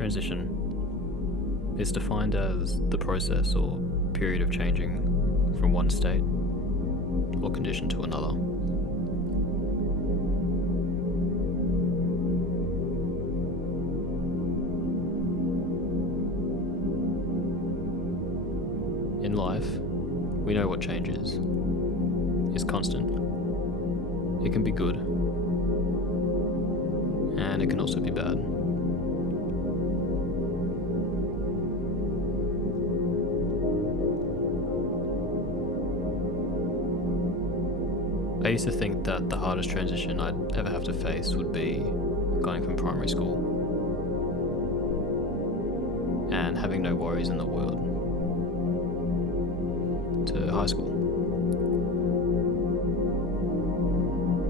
Transition is defined as the process or period of changing from one state or condition to another. In life, we know what change is. It's constant. It can be good, and it can also be bad. I used to think that the hardest transition I'd ever have to face would be going from primary school and having no worries in the world to high school.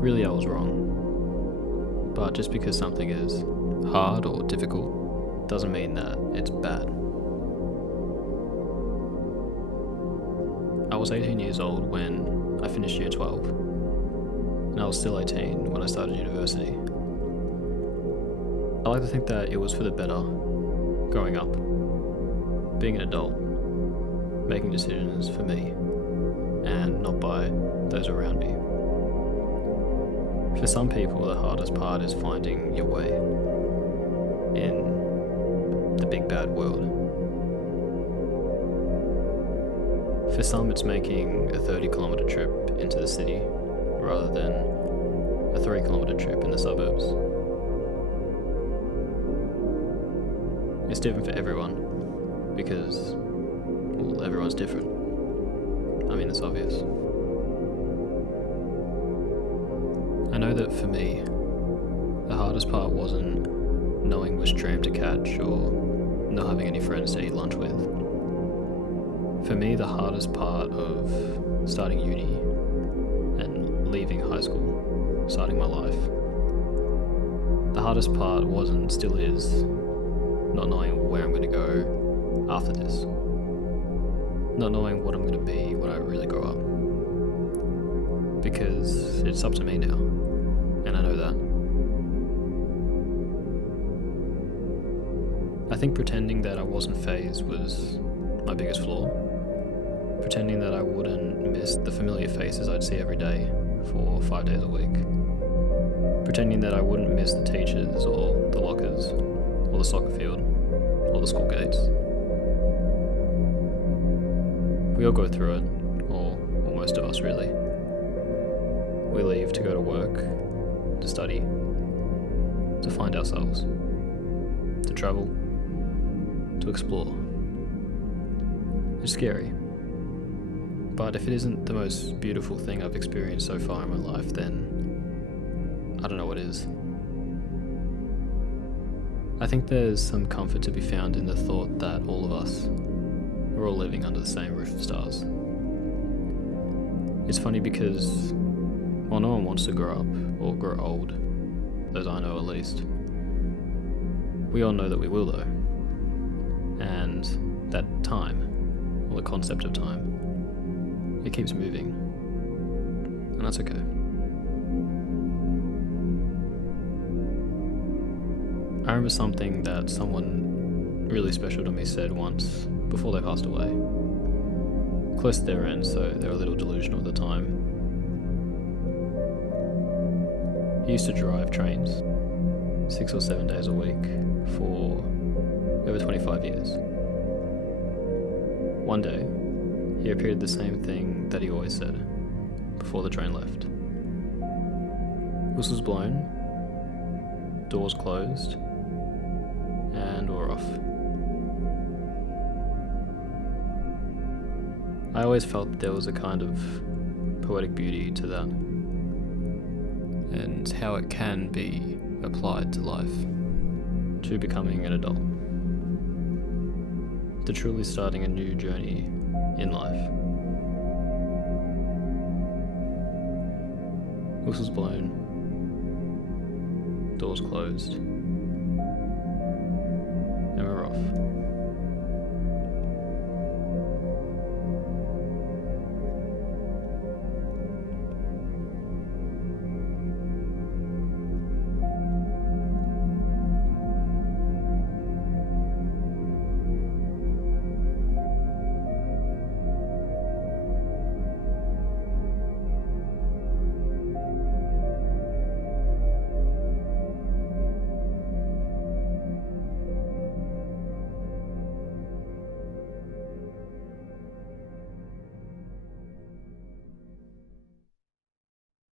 Really, I was wrong. But just because something is hard or difficult doesn't mean that it's bad. I was 18 years old when I finished year 12, and I was still 18 when I started university. I like to think that it was for the better, growing up, being an adult, making decisions for me, and not by those around me. For some people, the hardest part is finding your way in the big bad world. For some, it's making a 30-kilometer trip into the city rather than a 3-kilometer trip in the suburbs. It's different for everyone because, well, everyone's different. I mean, it's obvious. I know that for me, the hardest part wasn't knowing which tram to catch or not having any friends to eat lunch with. For me, the hardest part of starting uni and leaving high school, starting my life, the hardest part was and still is not knowing where I'm going to go after this. Not knowing what I'm going to be when I really grow up. Because it's up to me now, and I know that. I think pretending that I wasn't phased was my biggest flaw. Pretending that I wouldn't miss the familiar faces I'd see every day for 5 days a week. Pretending that I wouldn't miss the teachers or the lockers or the soccer field or the school gates. We all go through it, or most of us really. We leave to go to work, to study, to find ourselves, to travel, to explore. It's scary. But if it isn't the most beautiful thing I've experienced so far in my life, then I don't know what is. I think there's some comfort to be found in the thought that all of us are all living under the same roof of stars. It's funny because, well, no one wants to grow up or grow old, those I know at least. We all know that we will though. And that time, or the concept of time, it keeps moving. And that's okay. I remember something that someone really special to me said once before they passed away. Close to their end, so they were a little delusional at the time. He used to drive trains 6 or 7 days a week for over 25 years. One day, he repeated the same thing that he always said before the train left. Whistles blown, doors closed, and we're off. I always felt there was a kind of poetic beauty to that, and how it can be applied to life, to becoming an adult, to truly starting a new journey in life. Whistles blown, doors closed, and we're off.